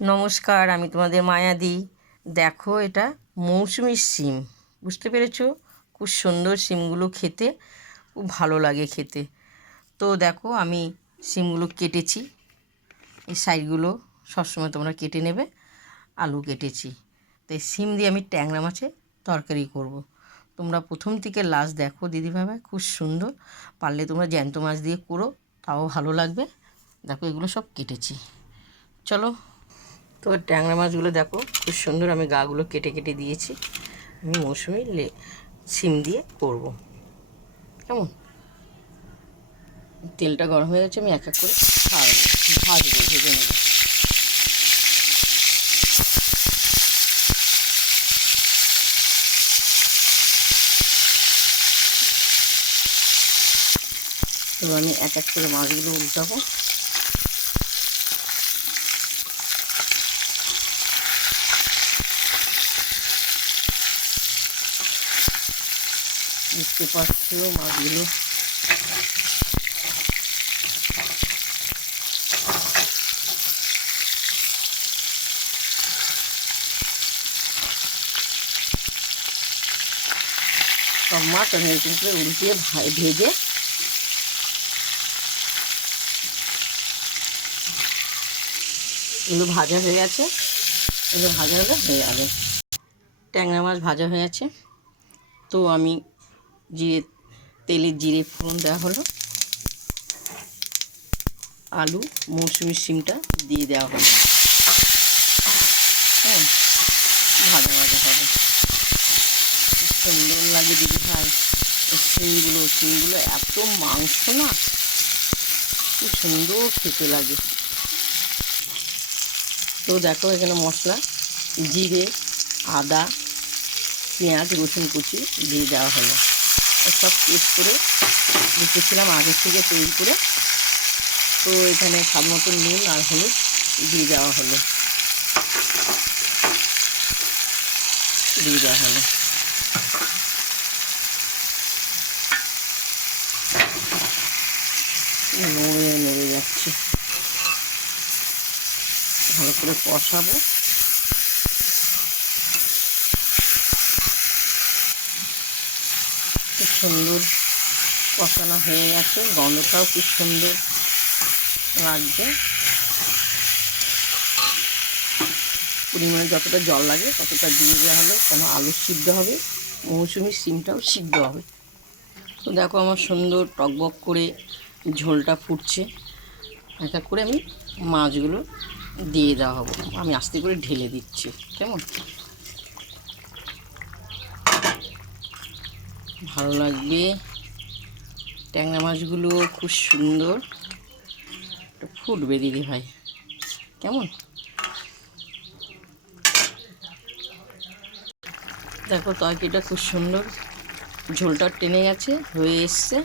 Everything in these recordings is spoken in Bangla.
নমস্কার, আমি তোমাদের মায়াদি। দেখো, এটা মৌসুমী শিম, বুঝতে পেরেছো? খুব সুন্দর শিমগুলো, খেতে খুব ভালো লাগে খেতে। তো দেখো, আমি শিমগুলো কেটেছি। এই সাইডগুলো সবসময় তোমরা কেটে নেবে। আলু কেটেছি। তাই শিম দিয়ে আমি ট্যাংরা মাছের তরকারি করব। তোমরা প্রথম থেকে লাস্ট দেখো দিদিভাই, খুব সুন্দর। পারলে তোমরা জ্যান্ত মাছ দিয়ে করো, তাও ভালো লাগবে। দেখো, এগুলো সব কেটেছি। চলো। তো ট্যাংরা মাছগুলো দেখো খুব সুন্দর, আমি গাগুলো কেটে কেটে দিয়েছি। আমি মৌসুমি শিম দিয়ে করব। কেমন? তেলটা গরম হয়ে গেছে, আমি এক এক করে ভাজবো, ভেজে নেব। তো আমি এক এক করে মাছগুলো উল্টাবো। বুঝতে পারছো মাছগুলো সব মাছ আমি এরকম করে উল্টিয়ে ভেজে এগুলো ভাজা হয়ে গেছে। এগুলো ভাজা হলে হয়ে যাবে। ট্যাংরা মাছ ভাজা হয়ে গেছে। তো আমি জিরে ফোড়ন দেওয়া হলো। আলু মৌসুমি শিমটা দিয়ে দেওয়া হলো। হ্যাঁ, ভাজা ভাজা হবে। সুন্দর লাগে দিদিভাই। শিমগুলো এত মাংস না, খুব সুন্দর খেতে লাগে। তো দেখো, এখানে মশলা জিরে, আদা, পেঁয়াজ, রসুন কুচি দিয়ে দেওয়া হলো। সব পেস্ট করে রেখেছিলাম আগে থেকে তৈরি করে। তো এখানে স্বাদ মতো নুন আর হলুদ দিয়ে দেওয়া হলো। নড়ে যাচ্ছে, ভালো করে কষাবো। খুব সুন্দর কষানো হয়ে গেছে, গন্ধটাও খুব সুন্দর লাগছে। পরিমাণে যতটা জল লাগে ততটা দিয়ে দেওয়া হলো, কেন আলু সিদ্ধ হবে, মৌসুমি শিমটাও সিদ্ধ হবে। তো দেখো, আমার সুন্দর টকবক করে ঝোলটা ফুটছে। এক এক করে আমি মাছগুলো দিয়ে দেওয়া হবো। আমি আস্তে করে ঢেলে দিচ্ছি। কেমন? ভালো লাগবে। ট্যাংরা মাছগুলো খুব সুন্দর ফুটবে দিদিভাই। কেমন? দেখো, তরকারিটা খুব সুন্দর, ঝোলটা টেনে গেছে, হয়ে এসছে।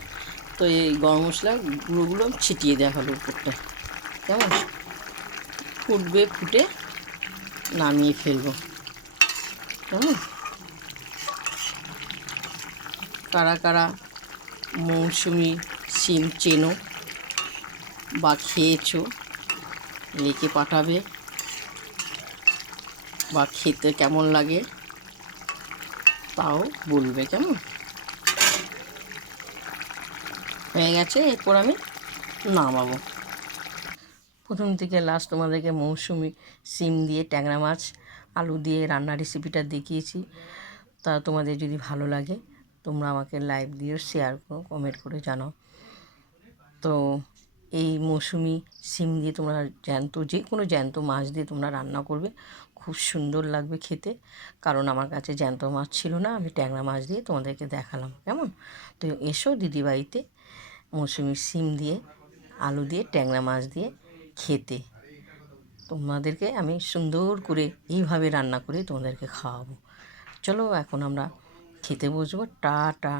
তো এই গরম মশলা গুঁড়োগুলো ছিটিয়ে দেওয়া হলো উপরটা। কেমন? ফুটবে, ফুটে নামিয়ে ফেলবো। কেমন? কারা কারা মৌসুমি শিম চেনো বা খেয়েছো, লিখে পাঠাবে। বা খেতে কেমন লাগে তাও বলবে। কেমন? হয়ে গেছে, এরপর আমি নামাবো। প্রথম থেকে লাস্ট তোমাদেরকে মৌসুমি শিম দিয়ে ট্যাংরা মাছ আলু দিয়ে রান্নার রেসিপিটা দেখিয়েছি। তা তোমাদের যদি ভালো লাগে তোমরা আমাকে লাইক দিও, শেয়ার করো, কমেন্ট করে জানাও। তো এই মৌসুমি শিম দিয়ে তোমরা যে কোনো জ্যান্ত মাছ দিয়ে তোমরা রান্না করবে, খুব সুন্দর লাগবে খেতে। কারণ আমার কাছে জ্যান্ত মাছ ছিল না, আমি ট্যাংরা মাছ দিয়ে তোমাদেরকে দেখালাম। কেমন? তো এসো দিদিবাড়িতে মৌসুমি শিম দিয়ে আলু দিয়ে ট্যাংরা মাছ দিয়ে খেতে। তোমাদেরকে আমি সুন্দর করে এইভাবে রান্না করে তোমাদেরকে খাওয়াবো। চলো, এখন আমরা খেতে বসবো। টাটা।